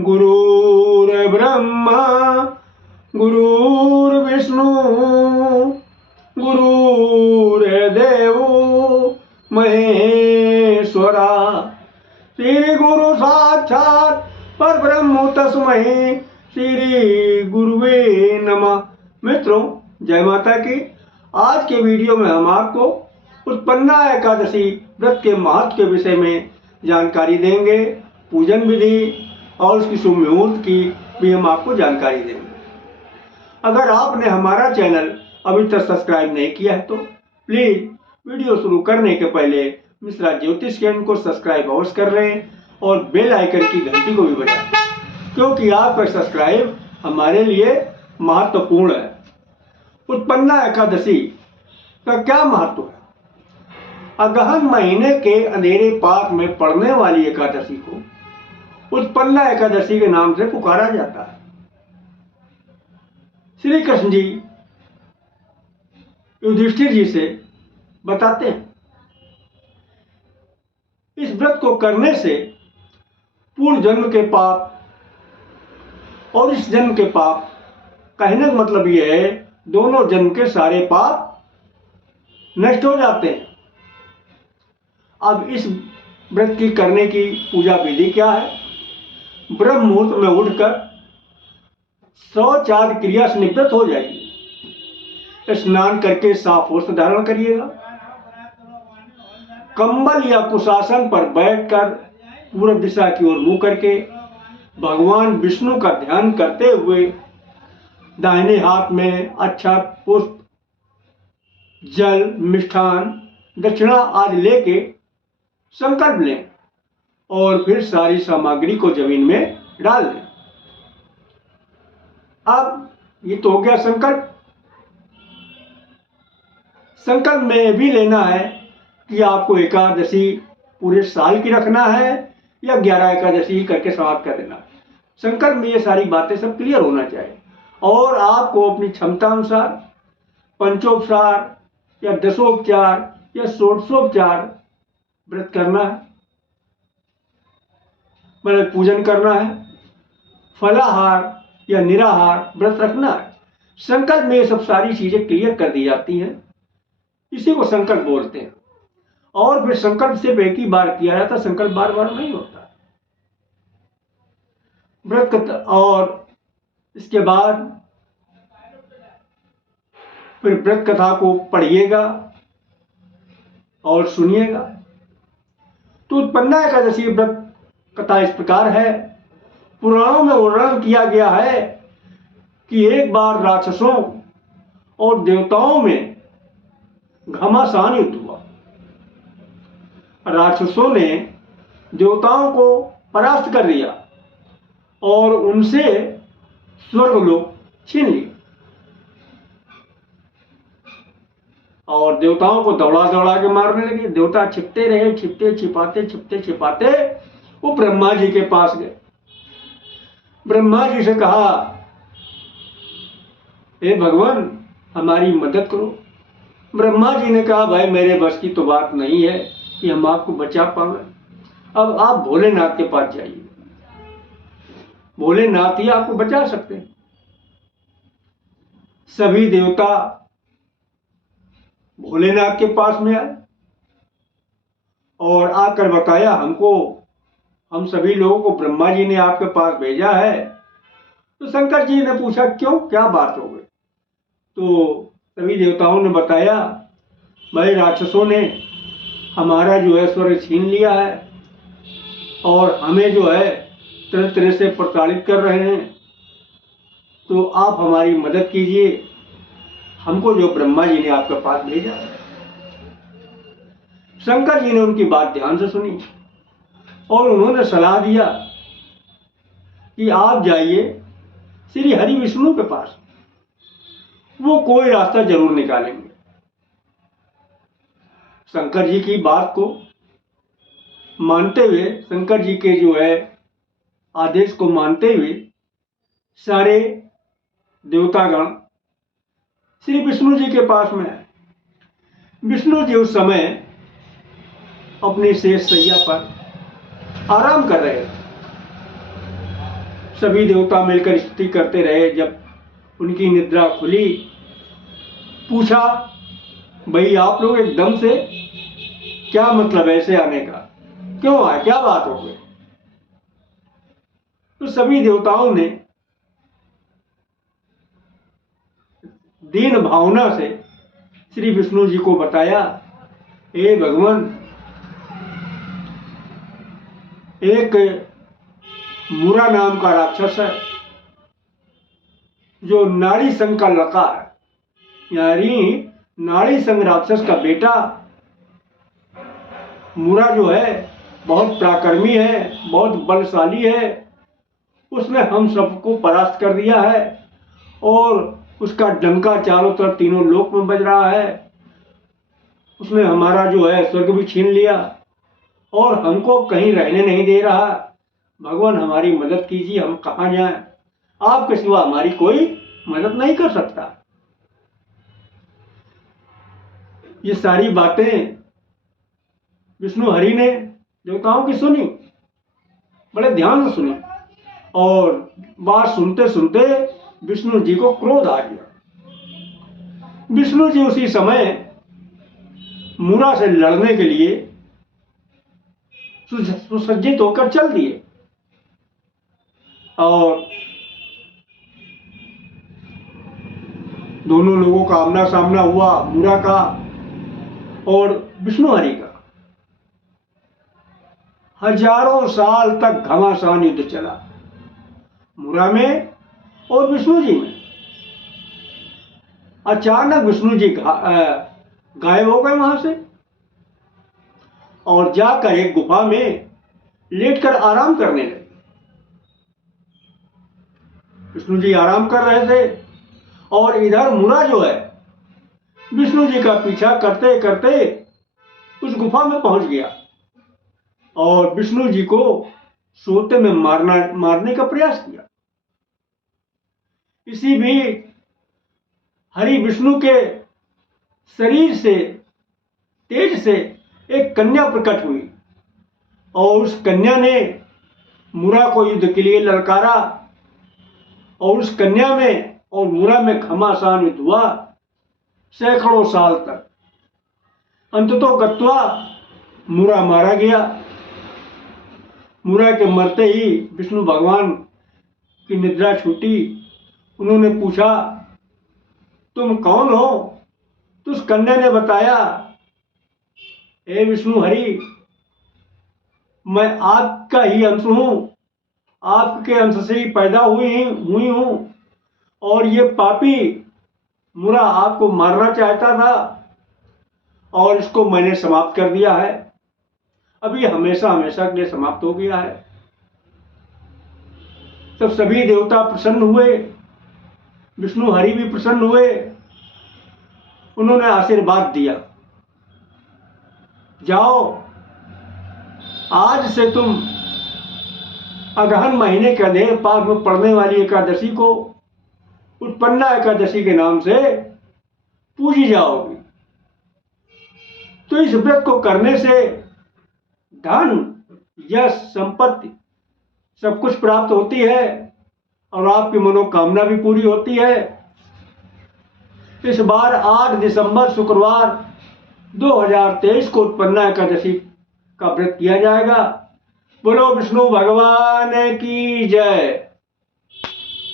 गुरुर्ब्रह्मा गुरुर्विष्णु गुरुर्देवो महेश्वरा। श्री गुरु साक्षात परब्रह्म तस्मै श्री गुरुवे नमः। मित्रों, जय माता की। आज के वीडियो में हम आपको उत्पन्ना एकादशी व्रत के महत्व के विषय में जानकारी देंगे। पूजन विधि और उसकी शुभ मुहूर्त की भी हम आपको जानकारी देंगे। अगर आपने हमारा चैनल अभी तक सब्सक्राइब नहीं किया है तो प्लीज वीडियो शुरू करने के पहले मिश्रा ज्योतिष चैनल को सब्सक्राइब अवश्य कर लें और बेल आइकन की घंटी को भी बजाएं, क्योंकि आपका सब्सक्राइब हमारे लिए महत्वपूर्ण है। उत्पन्ना एकादशी का क्या महत्व है? अगहन महीने के अंधेरे पाक में पड़ने वाली एकादशी को उत्पन्ना एकादशी के नाम से पुकारा जाता है। श्री कृष्ण जी युधिष्ठिर जी से बताते हैं, इस व्रत को करने से पूर्व जन्म के पाप और इस जन्म के पाप, कहने का मतलब यह है दोनों जन्म के सारे पाप नष्ट हो जाते हैं। अब इस व्रत की करने की पूजा विधि क्या है? ब्रह्म मुहूर्त में उठकर शौच आदि क्रिया से निवृत्त हो जाइए। स्नान करके साफ वस्त्र धारण करिएगा। कंबल या कुशासन पर बैठकर पूर्व दिशा की ओर मुंह करके भगवान विष्णु का ध्यान करते हुए दाहिने हाथ में अक्षत, पुष्प, जल, मिष्ठान, दक्षिणा आदि लेके संकल्प लें और फिर सारी सामग्री को जमीन में डाल दें। अब ये तो हो गया संकल्प। संकल्प में भी लेना है कि आपको एकादशी पूरे साल की रखना है या 11 एकादशी करके समाप्त कर देना है। संकल्प में ये सारी बातें सब क्लियर होना चाहिए और आपको अपनी क्षमता अनुसार पंचोपचार या दशोपचार या षोडशोपचार व्रत करना है, मतलब पूजन करना है, फलाहार या निराहार व्रत रखना है। संकल्प में ये सब सारी चीजें क्लियर कर दी जाती हैं। इसी को संकल्प बोलते हैं। और फिर संकल्प सिर्फ एक ही बार किया जाता, संकल्प बार बार नहीं होता। व्रत और इसके बाद फिर व्रत कथा को पढ़िएगा और सुनिएगा। तो उत्पन्ना एकादशी व्रत कथा इस प्रकार है। पुराणों में वर्णन किया गया है कि एक बार राक्षसों और देवताओं में घमासान युद्ध हुआ। राक्षसों ने देवताओं को परास्त कर दिया और उनसे स्वर्गलोक छीन लिया और देवताओं को दौड़ा दौड़ा के मारने लगे। देवता छिपते रहे, छिपते छिपाते वो ब्रह्मा जी के पास गए। ब्रह्मा जी से कहा, हे भगवान हमारी मदद करो। ब्रह्मा जी ने कहा, भाई मेरे बस की तो बात नहीं है कि हम आपको बचा पाएंगे। अब आप भोलेनाथ के पास जाइए, भोलेनाथ ही आपको बचा सकते हैं। सभी देवता भोलेनाथ के पास में आए और आकर बताया, हमको हम सभी लोगों को ब्रह्मा जी ने आपके पास भेजा है। तो शंकर जी ने पूछा, क्यों, क्या बात हो गई? तो सभी देवताओं ने बताया, भाई राक्षसों ने हमारा जो है स्वर्ग छीन लिया है और हमें जो है तरह तरह से प्रताड़ित कर रहे हैं। तो आप हमारी मदद कीजिए, हमको जो ब्रह्मा जी ने आपके पास भेजा है। शंकर जी ने उनकी बात ध्यान से सुनी और उन्होंने सलाह दिया कि आप जाइए श्री हरि विष्णु के पास, वो कोई रास्ता जरूर निकालेंगे। शंकर जी की बात को मानते हुए, शंकर जी के जो है आदेश को मानते हुए सारे देवतागण श्री विष्णु जी के पास में आए। विष्णु जी उस समय अपनी शेष शैया पर आराम कर रहे थे। सभी देवता मिलकर स्तुति करते रहे। जब उनकी निद्रा खुली, पूछा, भाई आप लोग एकदम से क्या मतलब ऐसे आने का, क्यों आए, क्या बात हो गई? तो सभी देवताओं ने दीन भावना से श्री विष्णु जी को बताया, हे भगवान, एक मुरा नाम का राक्षस है जो नाड़ी संघ का लड़का है, यानी नाड़ी संघ राक्षस का बेटा मुरा जो है बहुत पराक्रमी है, बहुत बलशाली है। उसने हम सबको परास्त कर दिया है और उसका डंका चारों तरफ तीनों लोक में बज रहा है। उसने हमारा जो है स्वर्ग भी छीन लिया और हमको कहीं रहने नहीं दे रहा। भगवान हमारी मदद कीजिए, हम कहाँ जाएं? आपके सिवा हमारी कोई मदद नहीं कर सकता। ये सारी बातें विष्णु हरि ने देवताओं की सुनी, बड़े ध्यान से सुनी, और बात सुनते सुनते विष्णु जी को क्रोध आ गया। विष्णु जी उसी समय मुरा से लड़ने के लिए सुसज्जित होकर चल दिए और दोनों लोगों का आमना सामना हुआ, मुरा का और विष्णु हरि का। हजारों साल तक घमासान युद्ध चला, मुरा में और विष्णु जी में। अचानक विष्णु जी गायब हो गए वहां से और जाकर एक गुफा में लेटकर आराम करने लगे। विष्णु जी आराम कर रहे थे और इधर मुरा जो है विष्णु जी का पीछा करते करते उस गुफा में पहुंच गया और विष्णु जी को सोते में मारने का प्रयास किया। इसी बीच हरि विष्णु के शरीर से तेज से एक कन्या प्रकट हुई और उस कन्या ने मुरा को युद्ध के लिए ललकारा और उस कन्या में और मुरा में घमासान युद्ध हुआ सैकड़ों साल तक। अंततः गत्वा मुरा मारा गया। मुरा के मरते ही विष्णु भगवान की निद्रा छूटी। उन्होंने पूछा, तुम कौन हो? तो उस कन्या ने बताया, हे विष्णु हरि, मैं आपका ही अंश हूं, आपके अंश से ही पैदा हुई हूं और ये पापी मुरा आपको मारना चाहता था और इसको मैंने समाप्त कर दिया है। अभी हमेशा हमेशा के लिए समाप्त हो गया है। तब सभी देवता प्रसन्न हुए, विष्णु हरि भी प्रसन्न हुए। उन्होंने आशीर्वाद दिया, जाओ आज से तुम अगहन महीने के अंधेर पाद में पड़ने वाली एकादशी को उत्पन्ना एकादशी के नाम से पूजी जाओगी। तो इस व्रत को करने से धन, यश, संपत्ति सब कुछ प्राप्त होती है और आपकी मनोकामना भी पूरी होती है। इस बार 8 दिसंबर शुक्रवार 2023 को उत्पन्ना एकादशी का व्रत किया जाएगा। बोलो विष्णु भगवान की जय।